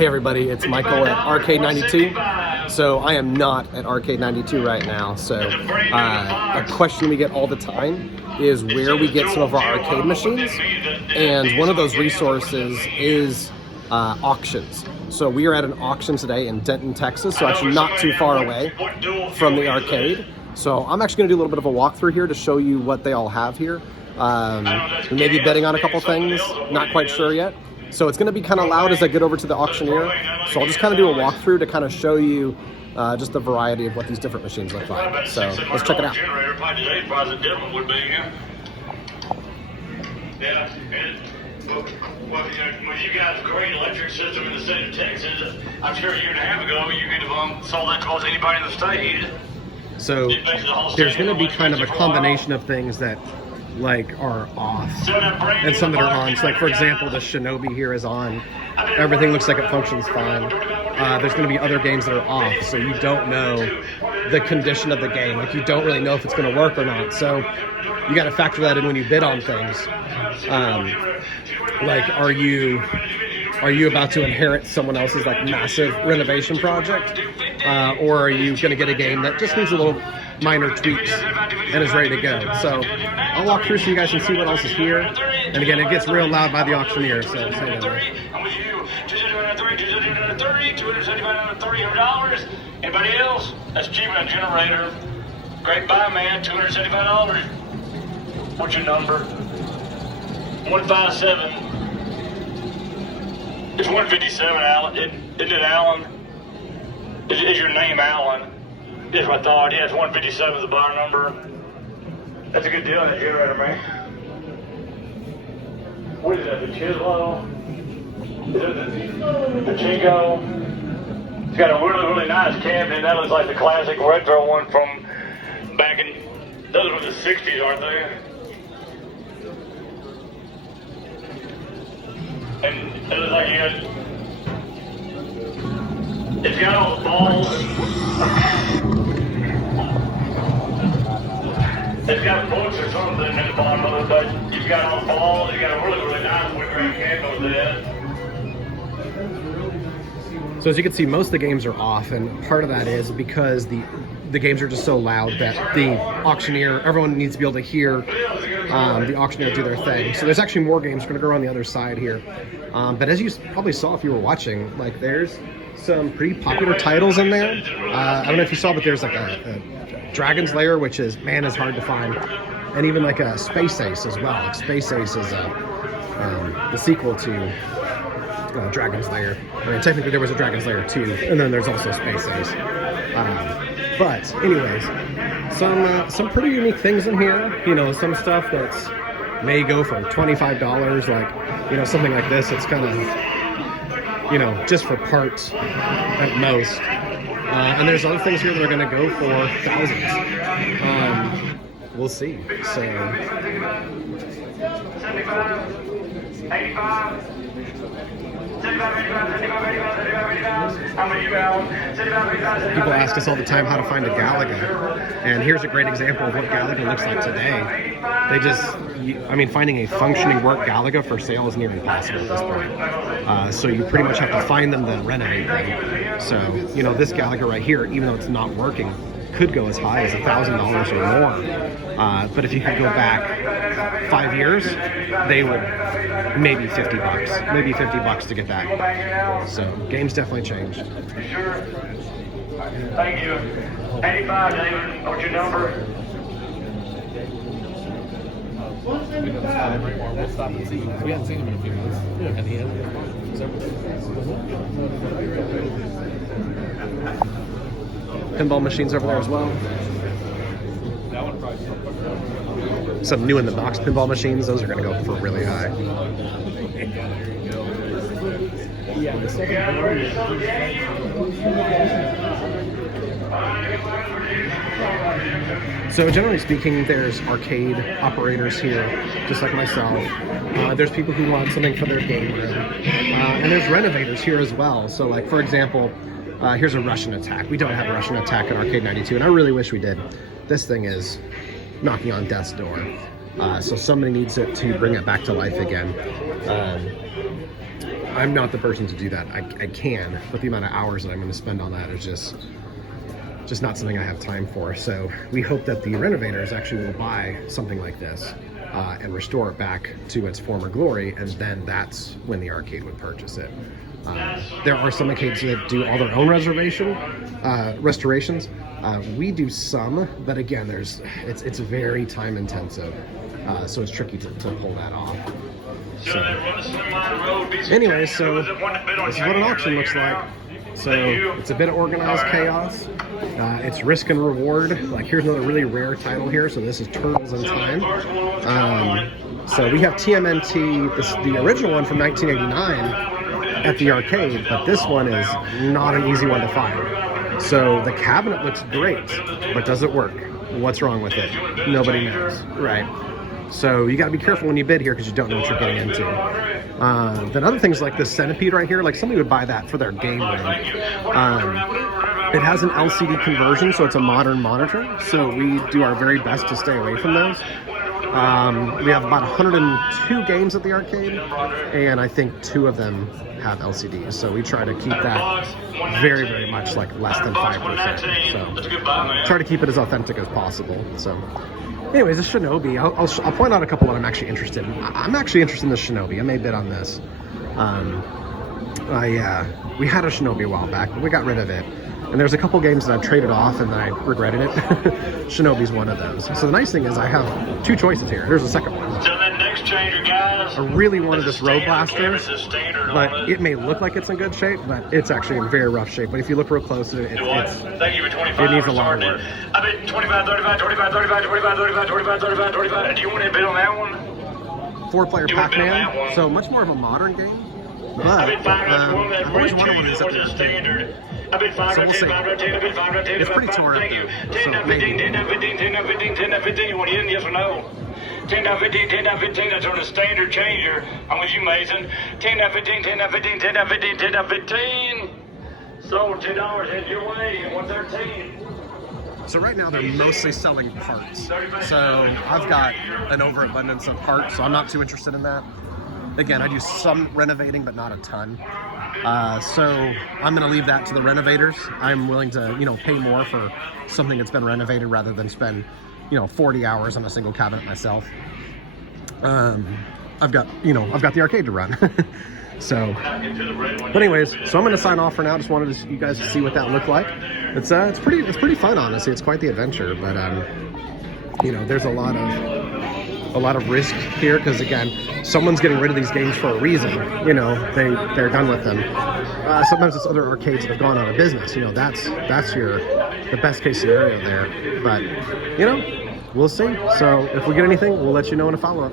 Hey everybody, it's Michael at Arcade 92. So I am not at Arcade 92 right now. So a question we get all the time is where we get some of our arcade machines. And one of those resources is auctions. So we are at an auction today in Denton, Texas. So actually not too far away from the arcade. So I'm actually gonna do a little bit of a walkthrough here to show you what they all have here. We may be betting on a couple things, not quite sure yet. So it's going to be kind of loud as I get over to the auctioneer. So I'll just kind of do a walkthrough to kind of show you just the variety of what these different machines look like. So let's check it out. Well, you guys' great electric system in the state of Texas, I'm sure a year and a half ago you could have sold that to anybody in the state. So there's going to be kind of a combination of things that like are off and some that are on. So like for example, the Shinobi here is on. Everything looks like it functions fine. There's going to be other games that are off, so you don't know the condition of the game. Like you don't really know if it's going to work or not. So you got to factor that in when you bid on things. Like are you about to inherit someone else's like massive renovation project, or are you going to get a game that just needs a little minor tweaks and is ready to go? So I'll walk through so you guys can see what else is here. And again, it gets real loud by the auctioneer, so say that. I'm with you. $275, Anybody else? That's cheaper than a generator. Great buy, man. $275. What's your number? 157. It's 157, Alan. Isn't it Alan? Is your name Alan? That's what I thought. Yeah, it's 157 is the bar number. That's a good deal on that generator, man. What is that, the Chislo? Is it the Chico? It's got a really, really nice cabinet. That looks like the classic retro one from back in, those were the 60s, aren't they? And it looks like you got, it's got all the balls. It's got books or something at the bottom of it, but you've got all the balls. You got a really, really nice wood grain candle there. So as you can see, most of the games are off, and part of that is because the games are just so loud that the auctioneer, everyone needs to be able to hear the auctioneer do their thing. So there's actually more games. We're going to go on the other side here. But as you probably saw if you were watching, like there's some pretty popular titles in there. I don't know if you saw, but there's like a Dragon's Lair, which is hard to find. And even like a Space Ace as well. Like Space Ace is the sequel to Dragon's Lair. I mean, technically there was a Dragon's Lair 2, and then there's also Space Ace. But anyways, some pretty unique things in here. You know, some stuff that's may go for $25, like, you know, something like this. It's kind of, you know, just for parts at most. And there's other things here that are going to go for thousands. We'll see. So 75, 85. People ask us all the time how to find a Galaga, and here's a great example of what Galaga looks like today. They just, I mean, finding a functioning work Galaga for sale is near impossible at this point. So you pretty much have to find them, then renovate them. So, you know, this Galaga right here, even though it's not working, could go as high as $1,000 or more. But if you could go back 5 years, they would maybe $50, maybe $50 to get that. So games definitely changed. Sure. Thank you. 85, David. What's your number? We'll stop and see. We haven't seen him in a few months. And he has. Pinball machines over there as well. Some new in the box pinball machines. Those are going to go for really high. So generally speaking, there's arcade operators here, just like myself. There's people who want something for their game room. And there's renovators here as well. So like, for example, here's a Russian Attack. We don't have a Russian Attack at Arcade 92, and I really wish we did. This thing is knocking on death's door. So somebody needs it to bring it back to life again. I'm not the person to do that. I can, but the amount of hours that I'm going to spend on that is just not something I have time for. So we hope that the renovators actually will buy something like this and restore it back to its former glory, and then that's when the arcade would purchase it. There are some arcades that do all their own restorations. We do some, but again, it's very time intensive, so it's tricky to pull that off. So, anyway, so this is what an auction looks like. So it's a bit of organized chaos. It's risk and reward. Like, here's another really rare title here. So this is Turtles in Time. So we have TMNT, the original one from 1989 at the arcade, but this one is not an easy one to find. So the cabinet looks great, but does it work? What's wrong with it? Nobody knows, right? So you got to be careful when you bid here because you don't know what you're getting into. Then other things like this centipede right here, like somebody would buy that for their game room. It has an LCD conversion, so it's a modern monitor. So we do our very best to stay away from those. We have about 102 games at the arcade, and I think 2 of them have LCDs. So we try to keep that very, very much like less than 5%. So try to keep it as authentic as possible. So anyways, the Shinobi, I'll point out a couple that I'm actually interested in. I'm actually interested in the Shinobi. I may bid on this. We had a Shinobi a while back, but we got rid of it. And there's a couple games that I've traded off and I regretted it. Shinobi's one of those. So the nice thing is I have 2 choices here. Here's the second one. So that next changer, guys. I really wanted this Road Blaster, but it may look like it's in good shape, but it's actually in very rough shape. But if you look real close at it, Thank you for 25. it needs a lot of work. I bet 25, 35, 25, 35, 25, 35, 25, 35, 35. Do you want to bid on that one? 4-player Pac-Man, so much more of a modern game. But I've always wanted one of these at the arcade. So we'll see. It's pretty torn up though, so maybe. 10 down 15, 10 down 15, 10 down 15. You want in, yes or no? 10 down 15, 10 down 15. That's on the standard changer. I'm with you, Mason. 10 down 15, 10 down 15, 10 down 15, 10 down 15. So $10 head your way, 113. So right now they're mostly selling parts. So I've got an overabundance of parts, so I'm not too interested in that. Again, I do some renovating, but not a ton. So I'm going to leave that to the renovators. I'm willing to, pay more for something that's been renovated rather than spend, 40 hours on a single cabinet myself. I've got the arcade to run. So, but anyways, so I'm going to sign off for now. Just wanted you guys to see what that looked like. It's pretty fun, honestly. It's quite the adventure, but there's a lot of risk here because again, someone's getting rid of these games for a reason. They're done with them. Sometimes it's other arcades that have gone out of business. That's the best case scenario there. But we'll see. So if we get anything, we'll let you know in a follow-up.